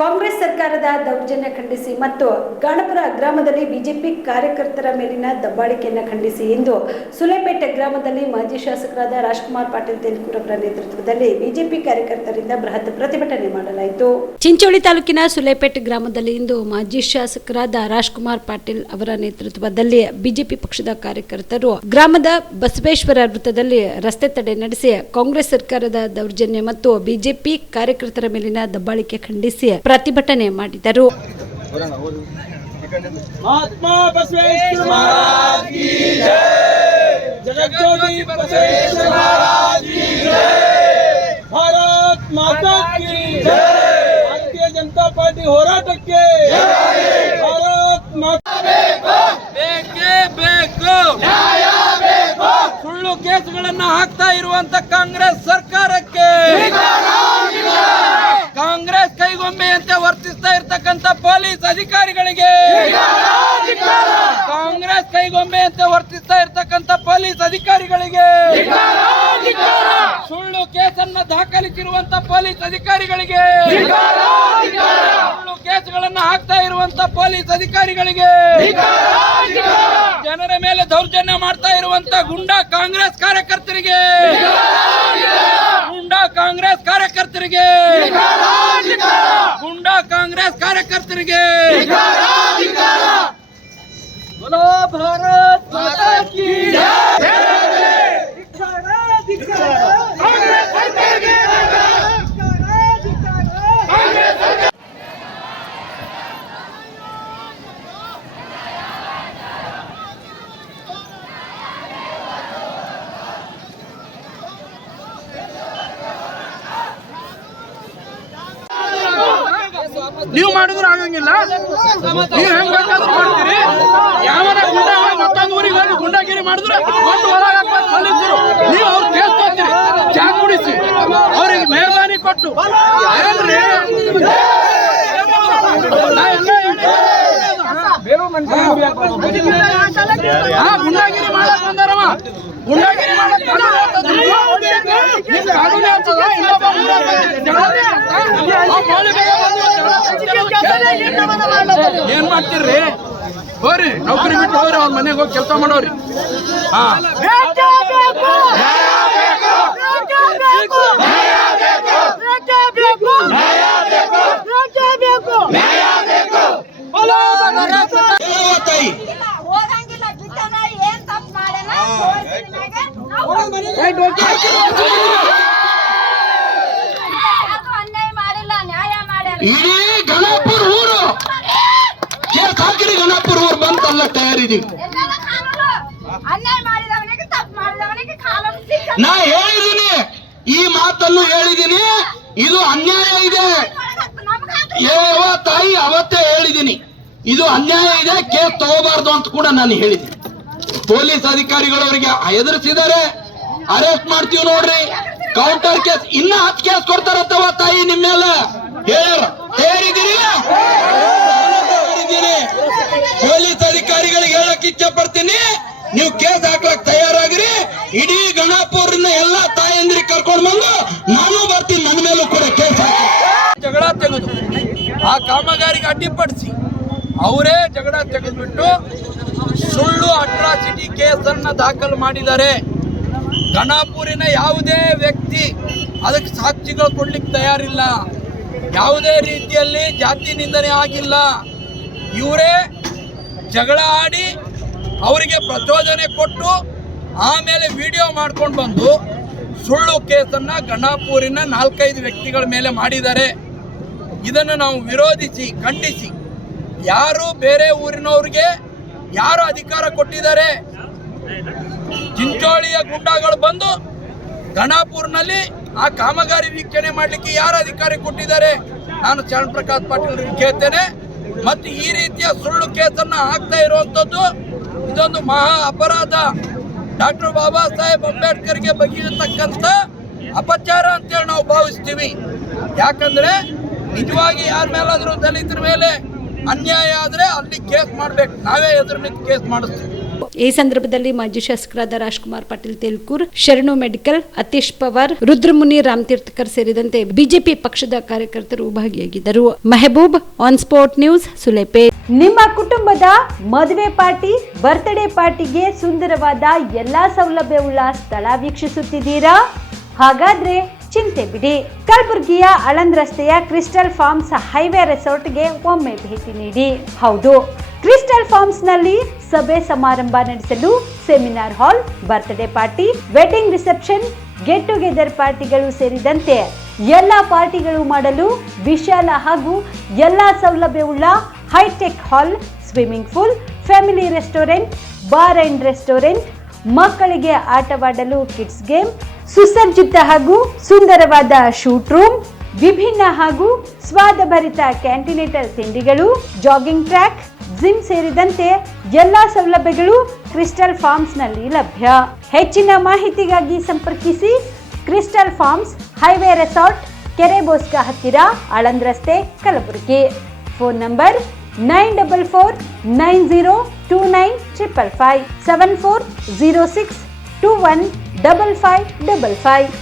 ಕಾಂಗ್ರೆಸ್ ಸರ್ಕಾರದ ದೌರ್ಜನ್ಯ ಖಂಡಿಸಿ ಮತ್ತು ಗಾಣಪುರ ಗ್ರಾಮದಲ್ಲಿ ಬಿಜೆಪಿ ಕಾರ್ಯಕರ್ತರ ಮೇಲಿನ ದಬ್ಬಾಳಿಕೆಯನ್ನು ಖಂಡಿಸಿ ಇಂದು ಸುಲೇಪೇಟೆ ಗ್ರಾಮದಲ್ಲಿ ಮಾಜಿ ಶಾಸಕರಾದ ರಾಜ್ಕುಮಾರ್ ಪಾಟೀಲ್ ತೆಲುಗೂರು ಅವರ ನೇತೃತ್ವದಲ್ಲಿ ಬಿಜೆಪಿ ಕಾರ್ಯಕರ್ತರಿಂದ ಬೃಹತ್ ಪ್ರತಿಭಟನೆ ಮಾಡಲಾಯಿತು. ಚಿಂಚೋಳಿ ತಾಲೂಕಿನ ಸುಲೇಪೇಟೆ ಗ್ರಾಮದಲ್ಲಿ ಇಂದು ಮಾಜಿ ಶಾಸಕರಾದ ರಾಜ್ಕುಮಾರ್ ಪಾಟೀಲ್ ಅವರ ನೇತೃತ್ವದಲ್ಲಿ ಬಿಜೆಪಿ ಪಕ್ಷದ ಕಾರ್ಯಕರ್ತರು ಗ್ರಾಮದ ಬಸವೇಶ್ವರ ವೃತ್ತದಲ್ಲಿ ರಸ್ತೆ ತಡೆ ನಡೆಸಿ ಕಾಂಗ್ರೆಸ್ ಸರ್ಕಾರದ ದೌರ್ಜನ್ಯ ಮತ್ತು ಬಿಜೆಪಿ ಕಾರ್ಯಕರ್ತರ ಮೇಲಿನ ದಬ್ಬಾಳಿಕೆ ಖಂಡಿಸಿ ಪ್ರತಿಭಟನೆ ಮಾಡಿದರು. महात्मा बसवेश्वर महाराज की जय, जगज्योति बसवेश्वर महाराज की जय, भारत माता की जय, भारतीय जनता पार्टी ಹೋರಾಟಕ್ಕೆ ಭಾರತ್ ಮಾತಾ ಬೇಕೇ ಬೇಕು, ನ್ಯಾಯ ಬೇಕು. ಸುಳ್ಳು ಕೇಸುಗಳನ್ನು ಹಾಕ್ತಾ ಇರುವಂತ ಕಾಂಗ್ರೆಸ್ ಸರ್ಕಾರಕ್ಕೆ, ಕಾಂಗ್ರೆಸ್ ಕೈಗೊಂಬೆಯಂತೆ ವರ್ತಿಸ್ತಾ ಇರ್ತಕ್ಕಂಥ ಪೊಲೀಸ್ ಅಧಿಕಾರಿಗಳಿಗೆ, ಕಾಂಗ್ರೆಸ್ ಕೈಗೊಂಬೆಯಂತೆ ವರ್ತಿಸ್ತಾ ಇರ್ತಕ್ಕಂಥ ಪೊಲೀಸ್ ಅಧಿಕಾರಿಗಳಿಗೆ, ಸುಳ್ಳು ಕೇಸನ್ನ ದಾಖಲಿಸಿರುವಂತ ಪೊಲೀಸ್ ಅಧಿಕಾರಿಗಳಿಗೆ, ಸುಳ್ಳು ಕೇಸುಗಳನ್ನು ಹಾಕ್ತಾ ಇರುವಂತ ಪೊಲೀಸ್ ಅಧಿಕಾರಿಗಳಿಗೆ, ಜನರ ಮೇಲೆ ದೌರ್ಜನ್ಯ ಮಾಡ್ತಾ ಇರುವಂತ ಗುಂಡಾ ಕಾಂಗ್ರೆಸ್ ಕಾರ್ಯಕರ್ತರಿಗೆ, ಗುಂಡಾ ಕಾಂಗ್ರೆಸ್ ಕಾರ್ಯಕರ್ತರಿಗೆ, ಗುಂಡಾ ಕಾಂಗ್ರೆಸ್ ಕಾರ್ಯಕರ್ತರಿಗೆ बोलो भारत माता की ನೀವು ಮಾಡಿದ್ರು ಆಗಂಗಿಲ್ಲ. ನೀವು ಹೆಂಗ್ ಬೇಕಾದ್ರೂ ಮಾಡ್ತೀರಿ. ಯಾವನ ಗುಂಡ ಮತ್ತೊಂದು ಊರಿಗೆ ಹೋಗಿ ಗುಂಡಾಗಿರಿ ಮಾಡಿದ್ರೆ ಒಂದು ಒಳಗೆ ಪೊಲೀಸರು ನೀವು ಅವ್ರು ಕೇಸ್ ತೋರ್ತೀರಿ, ಚಾ ಕುಡಿಸಿ ಅವ್ರಿಗೆ ಮೆಹರ್ಬಾನಿ ಕೊಟ್ಟು ಏನ್ರಿ ಗುಂಡಾಗಿರಿ ಮಾಡಕ್ ಬಂದಾರವ. ಗುಂಡಾಗಿರಿ ಮಾಡಕ್ ಏನ್ ಮಾಡ್ತೀರ್ರಿ? ಹೋರಿ ನೌಕರಿ ಬಿಟ್ಟು ಹೋಗ್ರಿ, ಅವ್ರ ಮನೆಗೆ ಹೋಗಿ ಕೆಲಸ ಮಾಡೋರಿ. ಇಡೀ ಗಣಪುರ ಊರು ಹಾಕಿರಿ, ಗಣಪುರ ಊರು ಬಂತಲ್ಲ ತಯಾರಿದೀವಿ. ನಾ ಹೇಳಿದೀನಿ, ಈ ಮಾತನ್ನು ಹೇಳಿದೀನಿ, ಇದು ಅನ್ಯಾಯ ಇದೆ. ತಾಯಿ ಅವತ್ತೇ ಹೇಳಿದೀನಿ, ಇದು ಅನ್ಯಾಯ ಇದೆ, ಕೇಸ್ ತಗೋಬಾರ್ದು ಅಂತ ಕೂಡ ನಾನು ಹೇಳಿದ್ದೀನಿ. ಪೊಲೀಸ್ ಅಧಿಕಾರಿಗಳು ಅವರಿಗೆ ಎದುರಿಸಿದ್ದಾರೆ, ಅರೆಸ್ಟ್ ಮಾಡ್ತೀವಿ ನೋಡ್ರಿ, ಕೌಂಟರ್ ಕೇಸ್ ಇನ್ನ 10 ಕೇಸ್ ಕೊಡ್ತಾರತ್ತವ ತಾಯಿ ನಿಮ್ಮೆಲ್ಲ ಹೇಳಿದಿರಿ. ಪೊಲೀಸ್ ಅಧಿಕಾರಿಗಳಿಗೆ ಹೇಳಕ್ ಇಚ್ಛೆ ಪಡ್ತೀನಿ, ನೀವು ಕೇಸ್ ಹಾಕ್ಲಕ್ ತಯಾರಾಗ್ರಿ. ಇಡೀ ಗಣಪುರನ ಎಲ್ಲಾ ತಾಯಂದ್ರಿಗೆ ಕರ್ಕೊಂಡು ಬಂದು ನಾನು ಬರ್ತೀನಿ, ನನ್ನ ಮೇಲೂ ಕೂಡ ಕೇಸ್ ಹಾಕಿ. ಜಗಳ ತೆಗೆದು ಆ ಕಾಮಗಾರಿಗೆ ಅಡ್ಡಿಪಡಿಸಿ ಅವರೇ ಜಗಳ ತೆಗೆದುಬಿಟ್ಟು ಸುಳ್ಳು ಅಟ್ರಾಸಿಟಿ ಕೇಸನ್ನ ದಾಖಲು ಮಾಡಿದ್ದಾರೆ. ಗಣಪುರಿನ ಯಾವುದೇ ವ್ಯಕ್ತಿ ಅದಕ್ಕೆ ಸಾಕ್ಷಿಗಳು ಕೊಡ್ಲಿಕ್ಕೆ ತಯಾರಿಲ್ಲ, ಯಾವುದೇ ರೀತಿಯಲ್ಲಿ ಜಾತಿ ನಿಂದನೆ ಆಗಿಲ್ಲ. ಇವರೇ ಜಗಳ ಆಡಿ ಅವರಿಗೆ ಪ್ರಚೋದನೆ ಕೊಟ್ಟು ಆಮೇಲೆ ವಿಡಿಯೋ ಮಾಡ್ಕೊಂಡು ಬಂದು ಸುಳ್ಳು ಕೇಸನ್ನ ಗಣಪುರಿನ 4-5 ವ್ಯಕ್ತಿಗಳ ಮೇಲೆ ಮಾಡಿದ್ದಾರೆ. ಇದನ್ನು ನಾವು ವಿರೋಧಿಸಿ ಖಂಡಿಸಿ, ಯಾರು ಬೇರೆ ಊರಿನವ್ರಿಗೆ ಯಾರು ಅಧಿಕಾರ ಕೊಟ್ಟಿದ್ದಾರೆ? ಚಿಂಚೋಳಿಯ ಗುಂಡಾಗಳು ಬಂದು ಗಣಪುರ್ನಲ್ಲಿ ಆ ಕಾಮಗಾರಿ ವೀಕ್ಷಣೆ ಮಾಡಲಿಕ್ಕೆ ಯಾರು ಅಧಿಕಾರಿ ಕೊಟ್ಟಿದ್ದಾರೆ? ನಾನು ಚರಣ್ ಪ್ರಕಾಶ್ ಪಾಟೀಲ್ ಕೇಳ್ತೇನೆ. ಮತ್ತು ಈ ರೀತಿಯ ಸುಳ್ಳು ಕೇಸನ್ನು ಹಾಕ್ತಾ ಇರುವಂಥದ್ದು ಇದೊಂದು ಮಹಾ ಅಪರಾಧ. ಡಾಕ್ಟರ್ ಬಾಬಾ ಸಾಹೇಬ್ ಅಂಬೇಡ್ಕರ್ಗೆ ಬಗೆಯತಕ್ಕಂಥ ಅಪಚಾರ ಅಂತೇಳಿ ನಾವು ಭಾವಿಸ್ತೀವಿ. ಯಾಕಂದ್ರೆ ನಿಜವಾಗಿ ಯಾರ ಮೇಲಾದರೂ ದಲಿತರ ಮೇಲೆ ಅನ್ಯಾಯ ಆದರೆ ಅಲ್ಲಿ ಕೇಸ್ ಮಾಡಬೇಕು, ನಾವೇ ಎದುರು ನಿಂತು ಕೇಸ್ ಮಾಡಿಸ್ತೀವಿ. ಈ ಸಂದರ್ಭದಲ್ಲಿ ಮಾಜಿ ಶಾಸಕರಾದ ರಾಜ್ಕುಮಾರ್ ಪಾಟೀಲ್ ತೇಲ್ಕೂರ್, ಶರಣು ಮೆಡಿಕಲ್, ಅತೀಶ್ ಪವಾರ್, ರುದ್ರಮುನಿ ರಾಮತೀರ್ಥಕರ್ ಸೇರಿದಂತೆ ಬಿಜೆಪಿ ಪಕ್ಷದ ಕಾರ್ಯಕರ್ತರು ಭಾಗಿಯಾಗಿದ್ದರು. Mehboob, on spot news, Sulepet. ನಿಮ್ಮ ಕುಟುಂಬದ ಮದುವೆ ಪಾರ್ಟಿ, ಬರ್ತ್ಡೇ ಪಾರ್ಟಿಗೆ ಸುಂದರವಾದ ಎಲ್ಲಾ ಸೌಲಭ್ಯವುಳ್ಳ ಸ್ಥಳ ವೀಕ್ಷಿಸುತ್ತಿದ್ದೀರಾ? ಹಾಗಾದ್ರೆ ಚಿಂತೆ ಬಿಡಿ. ಕಲಬುರಗಿಯ ಆಳಂದ್ ರಸ್ತೆಯ ಕ್ರಿಸ್ಟಲ್ ಫಾರ್ಮ್ಸ್ ಹೈವೇ ರೆಸಾರ್ಟ್ಗೆ ಒಮ್ಮೆ ಭೇಟಿ ನೀಡಿ. ಹೌದು, ಕ್ರಿಸ್ಟಲ್ ಫಾರ್ಮ್ಸ್ ನಲ್ಲಿ ಸಭೆ ಸಮಾರಂಭ ನಡೆಸಲು seminar hall, birthday party, wedding reception, get together ಪಾರ್ಟಿಗಳು ಸೇರಿದಂತೆ ಎಲ್ಲಾ ಪಾರ್ಟಿಗಳು ಮಾಡಲು ವಿಶಾಲ ಹಾಗೂ ಎಲ್ಲಾ ಸೌಲಭ್ಯವುಳ್ಳ hitech hall, swimming pool, family restaurant, bar and restaurant, ಮಕ್ಕಳಿಗೆ ಆಟವಾಡಲು ಕಿಡ್ಸ್ ಗೇಮ್, ಸುಸಜ್ಜಿತ ಹಾಗೂ ಸುಂದರವಾದ ಶೂಟ್ ರೂಮ್, ವಿಭಿನ್ನ ಹಾಗೂ ಸ್ವಾದಭರಿತ ಕ್ಯಾಂಟಿನೇಟಲ್ ತಿಂಡಿಗಳು, ಜಾಗಿಂಗ್ ಟ್ರ್ಯಾಕ್, ಜಿಮ್ ಸೇರಿದಂತೆ ಎಲ್ಲಾ ಸೌಲಭ್ಯಗಳು ಕ್ರಿಸ್ಟಲ್ ಫಾರ್ಮ್ಸ್ ನಲ್ಲಿ ಲಭ್ಯ. ಹೆಚ್ಚಿನ ಮಾಹಿತಿಗಾಗಿ ಸಂಪರ್ಕಿಸಿ ಕ್ರಿಸ್ಟಲ್ ಫಾರ್ಮ್ಸ್ ಹೈವೇ ರೆಸಾರ್ಟ್, ಕೆರೆ ಬೋಸ್ಕ ಹತ್ತಿರ, ಆಳಂದ್ ರಸ್ತೆ, ಕಲಬುರಗಿ. Phone number 9449029555 7406215555.